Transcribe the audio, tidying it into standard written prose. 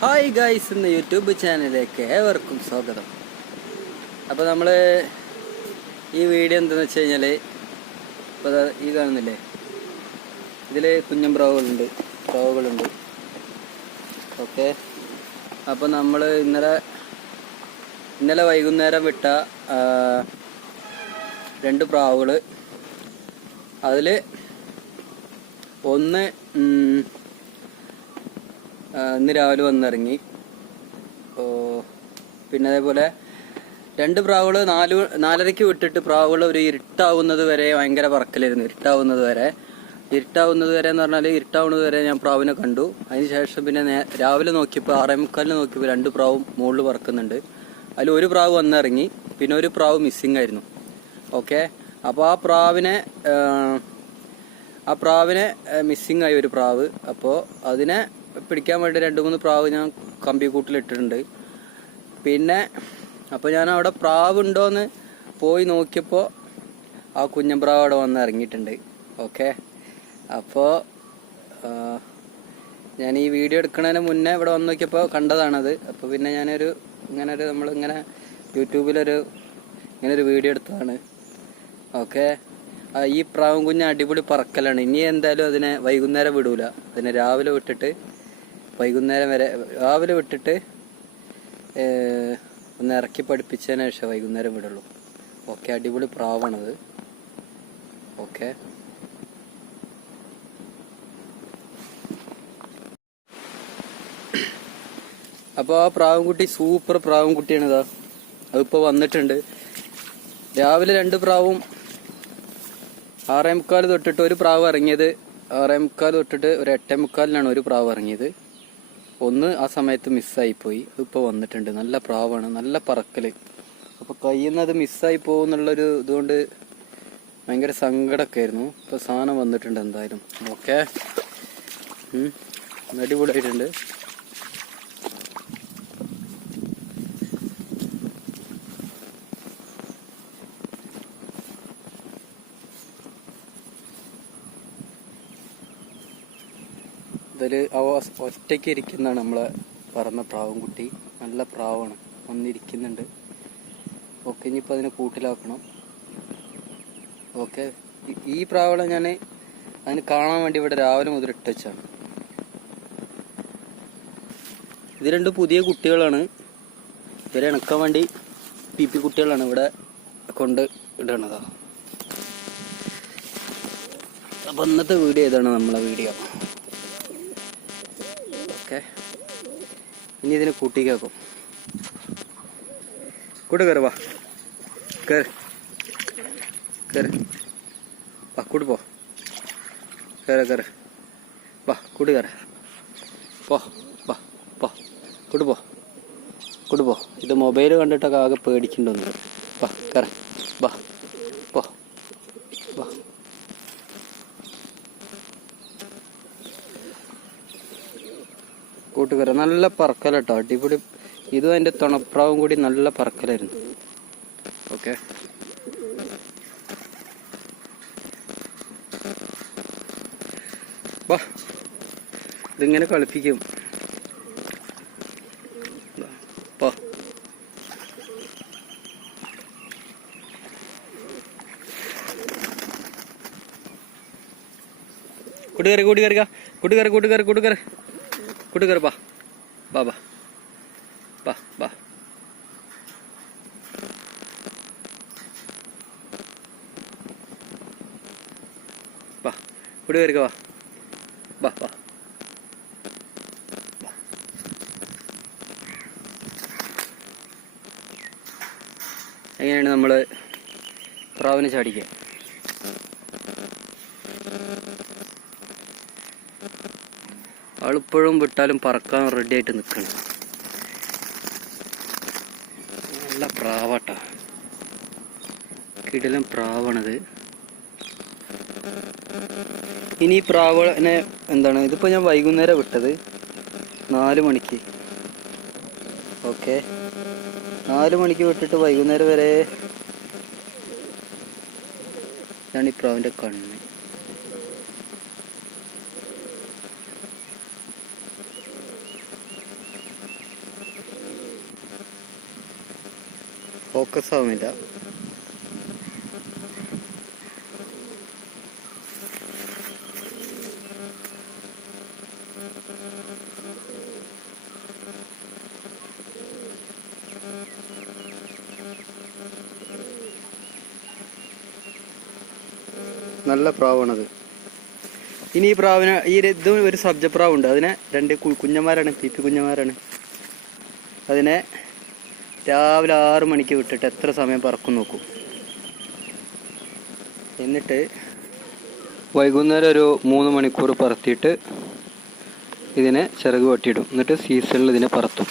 Hi guys, എന്ന YouTube ചാനലിലേക്ക് ഏവർക്കും സ്വാഗതം. അപ്പോൾ നമ്മൾ ഈ വീഡിയോ എന്താണെന്ന് വെച്ച് കഴിഞ്ഞാൽ, ഇപ്പോൾ ഈ കാണുന്നില്ലേ, ഇതിൽ കുഞ്ഞൻ പ്രാവുകളുണ്ട്. ഓക്കെ. അപ്പോൾ നമ്മൾ ഇന്നലെ വൈകുന്നേരം വിട്ട 2 പ്രാവുകൾ, അതിൽ ഒന്ന് ഇന്ന് രാവിലെ വന്നിറങ്ങി. പിന്നെ അതേപോലെ 2 പ്രാവുകൾ 4:30 വിട്ടിട്ട് പ്രാവുകൾ ഒരു ഇരുട്ടാവുന്നത് വരെ ഭയങ്കര പറക്കലായിരുന്നു. ഇരുട്ടാവുന്നത് വരെ എന്ന് പറഞ്ഞാൽ ഇരുട്ടാവുന്നത് വരെ ഞാൻ പ്രാവിനെ കണ്ടു. അതിന് ശേഷം പിന്നെ രാവിലെ നോക്കിയപ്പോൾ 6:45 നോക്കിയപ്പോൾ 2 പ്രാവും മുകളിൽ പറക്കുന്നുണ്ട്. അതിൽ ഒരു പ്രാവ് വന്നിറങ്ങി, പിന്നെ ഒരു പ്രാവ് മിസ്സിങ് ആയിരുന്നു. ഓക്കെ. അപ്പോൾ ആ പ്രാവിനെ മിസ്സിങ് ആയി ഒരു പ്രാവ്. അപ്പോൾ അതിനെ പിടിക്കാൻ വേണ്ടി 2-3 പ്രാവ് ഞാൻ കമ്പി കൂട്ടിലിട്ടിട്ടുണ്ട്. പിന്നെ അപ്പോൾ ഞാൻ അവിടെ പ്രാവ് ഉണ്ടോയെന്ന് പോയി നോക്കിയപ്പോൾ ആ കുഞ്ഞൻ പ്രാവ് അവിടെ വന്ന് ഇറങ്ങിയിട്ടുണ്ട്. ഓക്കെ. അപ്പോൾ ഞാൻ ഈ വീഡിയോ എടുക്കുന്നതിന് മുന്നേ ഇവിടെ വന്ന് നോക്കിയപ്പോൾ കണ്ടതാണത്. അപ്പോൾ പിന്നെ ഞാനൊരു നമ്മളിങ്ങനെ യൂട്യൂബിലൊരു ഇങ്ങനൊരു വീഡിയോ എടുത്തതാണ്. ഓക്കെ. ഈ പ്രാവും കുഞ്ഞ് അടിപൊളി പറക്കലാണ്. ഇനി എന്തായാലും അതിനെ വൈകുന്നേരം വിടൂല. അതിനെ രാവിലെ വിട്ടിട്ട് ഒന്ന് ഇറക്കി പഠിപ്പിച്ചതിന് ശേഷം വൈകുന്നേരം വിടുള്ളൂ. ഓക്കെ. അടിപൊളി പ്രാവാണത്. ഓക്കെ. അപ്പോൾ ആ പ്രാവുംകുട്ടി സൂപ്പർ പ്രാവുംകുട്ടിയാണിതാ. അതിപ്പോൾ വന്നിട്ടുണ്ട്. രാവിലെ 2 പ്രാവും 6:45 തൊട്ടിട്ട് ഒരു പ്രാവ് ഇറങ്ങിയത്. 6:45 തൊട്ടിട്ട് ഒരു 8:45 ഒരു പ്രാവ് ഇറങ്ങിയത്. ഒന്ന് ആ സമയത്ത് മിസ്സായിപ്പോയി. അതിപ്പോൾ വന്നിട്ടുണ്ട്. നല്ല പ്രാവാണ്, നല്ല പറക്കല്. അപ്പോൾ കയ്യിൽ നിന്ന് അത് മിസ്സായി പോകുന്നുള്ളൊരു ഇതുകൊണ്ട് ഭയങ്കര സങ്കടമൊക്കെ ആയിരുന്നു. ഇപ്പോൾ സാധനം വന്നിട്ടുണ്ട് എന്തായാലും. ഓക്കെ. അടിപൊളിയായിട്ടുണ്ട്. ഇതിൽ ഒറ്റയ്ക്ക് ഇരിക്കുന്നതാണ് നമ്മളെ പറന്ന പ്രാവുംകുട്ടി. നല്ല പ്രാവാണ്, വന്നിരിക്കുന്നുണ്ട്. ഓക്കെ. ഇനിയിപ്പോൾ അതിനെ കൂട്ടിലാക്കണം. ഓക്കെ. ഈ പ്രാവുകളെ ഞാൻ അതിന് കാണാൻ വേണ്ടി ഇവിടെ രാവിലെ മുതൽ ഇട്ട് വെച്ചാണ്. ഇത് 2 പുതിയ കുട്ടികളാണ്. ഇവരെ ഇണക്കാൻ വേണ്ടി PP കുട്ടികളാണ് ഇവിടെ കൊണ്ട് ഇടണതാ. അപ്പം ഇന്നത്തെ വീഡിയോ ഏതാണ് നമ്മളെ വീഡിയോ. ഓക്കെ. ഇനി ഇതിനെ കൂട്ടിക്കാക്കും. കൂട്ട് കയറി വാ, കയറി വാ, കൂട്ട് പോ, കയറി വാ, കൂട്ട് കയറി പോ, വാ പോ, കൂട്ട് പോ. ഇത് മൊബൈൽ കണ്ടിട്ടൊക്കെ ആകെ പേടിക്കണ്ടോന്ന്. വാ, കയറി വാ, പോ, വാ. കൂട്ടുകാരെ നല്ല പറക്കലട്ടോ, അടിപൊളി. ഇതും അതിൻ്റെ തുണപ്രാവും കൂടി നല്ല പറക്കലായിരുന്നു. ഓക്കെ. വാ, ഇതിങ്ങനെ കളിപ്പിക്കും. പോ. കൂട്ടുകാർ ബാ ബാ ബാ ബാ. ബാ, കൂട്ടുകാർക്ക് വാ, ബാ ബാ. എങ്ങനെയാണ് നമ്മൾ പ്രാവിനെ ചാടിക്കുക? ആളിപ്പോഴും വിട്ടാലും പറക്കാൻ റെഡി ആയിട്ട് നിൽക്കണം. നല്ല പ്രാവാട്ടാ, കിടിലൻ പ്രാവാണിത്. ഇനി ഈ പ്രാവിനെ എന്താണ്, ഇതിപ്പോൾ ഞാൻ വൈകുന്നേരം വിട്ടത് 4 മണിക്ക്. ഓക്കെ. 4 മണിക്ക് വിട്ടിട്ട് വൈകുന്നേരം വരെ ഞാൻ ഈ പ്രാവിൻ്റെ കണ്ണ്. ഫോക്കസ് ആവുന്നില്ല. നല്ല പ്രാവാണത്. ഇനി ഈ പ്രാവിന് ഇതും ഒരു സബ്ജപ്രാവുണ്ട്. അതിനെ 2 കുഞ്ഞന്മാരാണ്, പീപ്പി കുഞ്ഞന്മാരാണ്. അതിനെ രാവിലെ 6 മണിക്ക് വിട്ടിട്ട് എത്ര സമയം പറക്കും നോക്കും. എന്നിട്ട് വൈകുന്നേരം ഒരു 3 മണിക്കൂർ പറത്തിയിട്ട് ഇതിനെ ചിറക് വെട്ടിയിടും. എന്നിട്ട് സീസണിൽ ഇതിനെ പറത്തും.